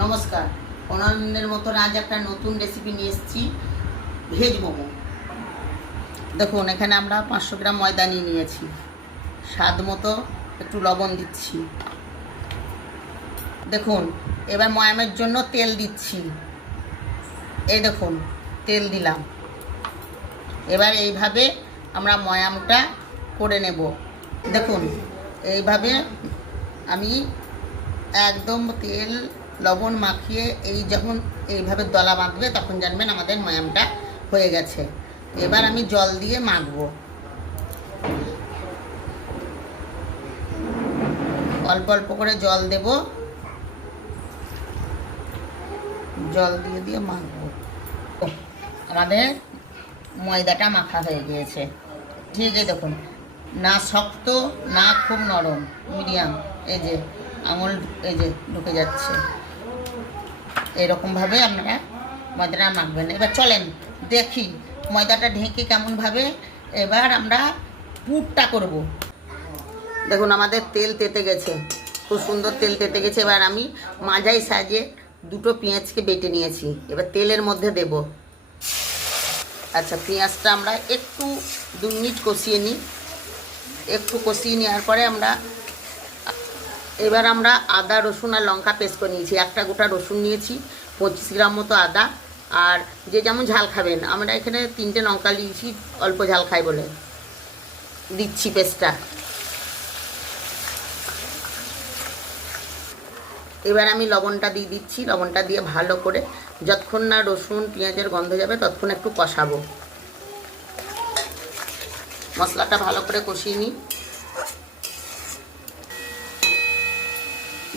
নমস্কার। অন্যদিনের মতন আজ একটা নতুন রেসিপি নিয়ে এসেছি, ভেজ মোমো। দেখুন, এখানে আমরা 500 গ্রাম ময়দা নিয়ে নিয়েছি। স্বাদ মতো একটু লবণ দিচ্ছি। দেখুন, এবার ময়ামের জন্য তেল দিচ্ছি। এই দেখুন, তেল দিলাম। এবার এইভাবে আমরা ময়ামটা করে নেব। দেখুন, এইভাবে আমি একদম তেল লবণ মাখিয়ে যখন এইভাবে দলা বাঁধবে তখন জানবেন আমাদের ময়ামটা হয়ে গেছে। এবার আমি জল দিয়ে মাখবো। অল্প অল্প করে জল দেব, জল দিয়ে দিয়ে মাখবো। আমাদের ময়দাটা মাখা হয়ে গিয়েছে। ঠিক আছে, দেখুন, না শক্ত না খুব নরম, মিডিয়াম। এই যে আঙুল এই যে ঢুকে যাচ্ছে, এরকমভাবে আপনারা ময়দাটা মাখবেন। এবার চলেন দেখি ময়দাটা ঢেকে কেমনভাবে এবার আমরা পুরটা করব। দেখুন, আমাদের তেল তেতে গেছে, খুব সুন্দর তেল তেতে গেছে। এবার আমি মাঝারি সাইজে দুটো পেঁয়াজকে বেটে নিয়েছি, এবার তেলের মধ্যে দেব। আচ্ছা, পেঁয়াজটা আমরা একটু 2 মিনিট কষিয়ে নিই। একটু কষিয়ে নেওয়ার পরে এবার আমরা আদা রসুন আর লঙ্কা পেস্ট করে নিয়েছি। একটা গোটা রসুন নিয়েছি, 25 গ্রাম মতো আদা, আর যে যেমন ঝাল খাবেন, আমরা এখানে 3টে লঙ্কা নিয়েছি, অল্প ঝাল খাই বলে দিচ্ছি পেস্টটা। এবার আমি লবণটা দিয়ে দিচ্ছি। লবণটা দিয়ে ভালো করে যতক্ষণ না রসুন পেঁয়াজের গন্ধ যাবে ততক্ষণ একটু কষাবো। মশলাটা ভালো করে কষিয়ে নিই।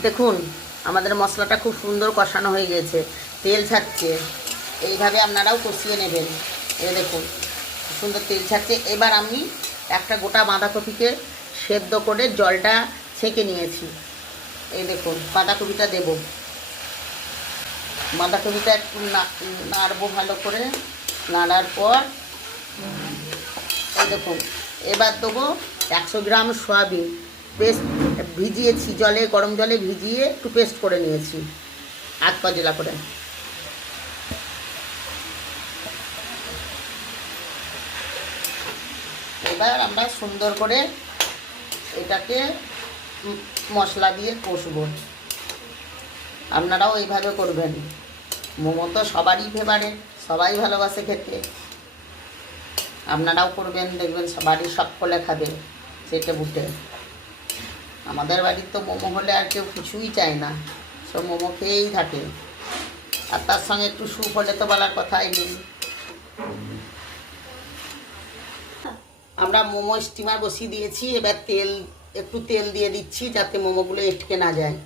দেখুন, আমাদের মশলাটা খুব সুন্দর কষানো হয়ে গেছে, তেল ছাড়ছে। এইভাবে আপনারাও কষিয়ে নেবেন। এই দেখুন, সুন্দর তেল ছাড়ছে। এবার আমি একটা গোটা বাঁধাকপিকে সেদ্ধ করে জলটা ছেঁকে নিয়েছি। এই দেখুন, বাঁধাকপিটা দেব। বাঁধাকপিটা একটু নাড়বো ভালো করে। নাড়ার পর এই দেখুন, এবার দেবো 100 গ্রাম সয়াবিন পেস্ট ভিজিয়েছি, গরম জলে ভিজিয়ে একটু পেস্ট করে নিয়েছি, 8 পাজলা করে। এবার আমরা সুন্দর করে এটাকে মশলা দিয়ে কষবো। আপনারাও এইভাবে করবেন। মোমো তো সবারই ফেভারিট, সবাই ভালোবাসে খেতে। আপনারাও করবেন, দেখবেন বাড়ির সকলে খাবে চেটে বুটে। আমাদের বাড়ির তো মোমো হলে আর কেউ কিছুই চায় না, সব মোমো খেয়েই থাকে। আর তার সঙ্গে একটু স্যুপ হলে তো বলার কথাই নেই। আমরা মোমো স্টিমার বসিয়ে দিয়েছি। এবার একটু তেল দিয়ে দিচ্ছি যাতে মোমোগুলো এটকে না যায়।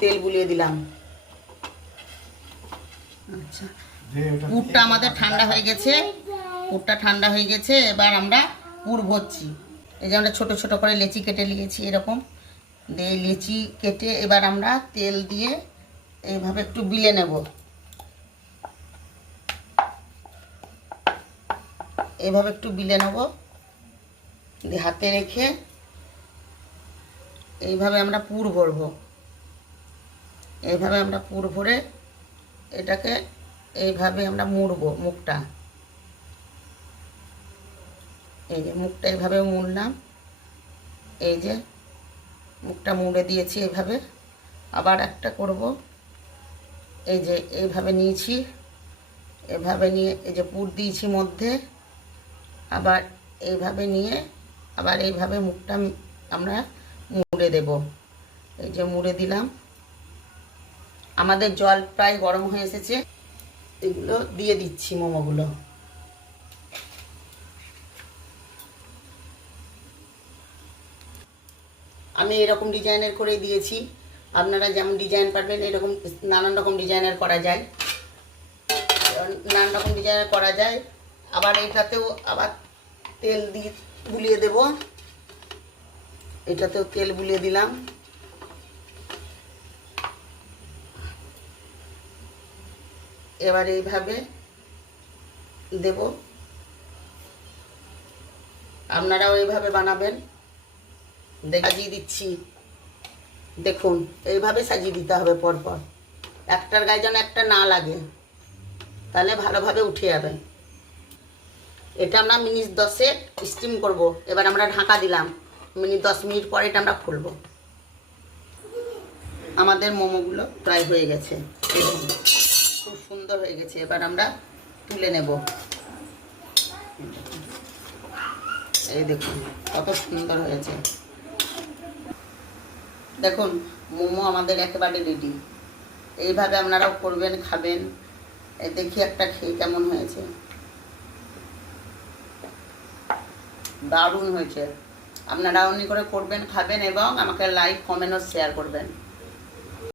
তেল বুলিয়ে দিলাম। আচ্ছা, পুরটা আমাদের ঠান্ডা হয়ে গেছে। পুরটা ঠান্ডা হয়ে গেছে। এবার আমরা পুর ভরছি। এই যে আমরা ছোটো ছোটো করে লেচি কেটে নিয়েছি, এরকম দিয়ে লেচি কেটে এবার আমরা তেল দিয়ে এইভাবে একটু বিলে নেব। এভাবে একটু বিলে নেব, দিয়ে হাতে রেখে এইভাবে আমরা পুর ভরব। এইভাবে আমরা পুর ভরে এটাকে এইভাবে আমরা মুড়ব। মুখটা, এই যে মুখটা এইভাবে মুড়লাম। এই যে মুখটা মুড়ে দিয়েছি এইভাবে। আবার একটা করব। এই যে এইভাবে নিয়েছি, এভাবে নিয়ে এই যে পুর দিয়েছি মধ্যে, আবার এইভাবে নিয়ে আবার এইভাবে মুখটা আমরা মুড়ে দেব। এই যে মুড়ে দিলাম। আমাদের জল প্রায় গরম হয়ে এসেছে, এগুলো দিয়ে দিচ্ছি মোমোগুলো। আমি এরকম ডিজাইনের করে দিয়েছি, আপনারা যেমন ডিজাইন পারবেন এরকম নানান রকম ডিজাইনের করা যায়, নানান রকম ডিজাইনের করা যায়। আবার এটাতেও আবার তেল দিয়ে বুলিয়ে দেব। এটাতেও তেল বুলিয়ে দিলাম। এবার এইভাবে দেব। আপনারাও এইভাবে বানাবেন। দেখিয়ে দিচ্ছি। দেখুন এইভাবে সাজিয়ে দিতে হবে পরপর, একটার গায়ে যেন একটা না লাগে, তাহলে ভালোভাবে উঠে যাবে। এটা আমরা মিনিট 10 স্টিম করব। এবার আমরা ঢাকা দিলাম, 10 মিনিট পরে এটা আমরা খুলব। আমাদের মোমোগুলো প্রায় হয়ে গেছে, দেখুন খুব সুন্দর হয়ে গেছে। এবার আমরা তুলে নেব। এই দেখুন কত সুন্দর হয়েছে। দেখুন মোমো আমাদের একেবারে রেডি। এইভাবে আপনারাও করবেন, খাবেন। দেখি একটা খেয়ে কেমন হয়েছে। দারুণ হয়েছে। আপনারা অমনি করে করবেন, খাবেন এবং আমাকে লাইক, কমেন্ট ও শেয়ার করবেন।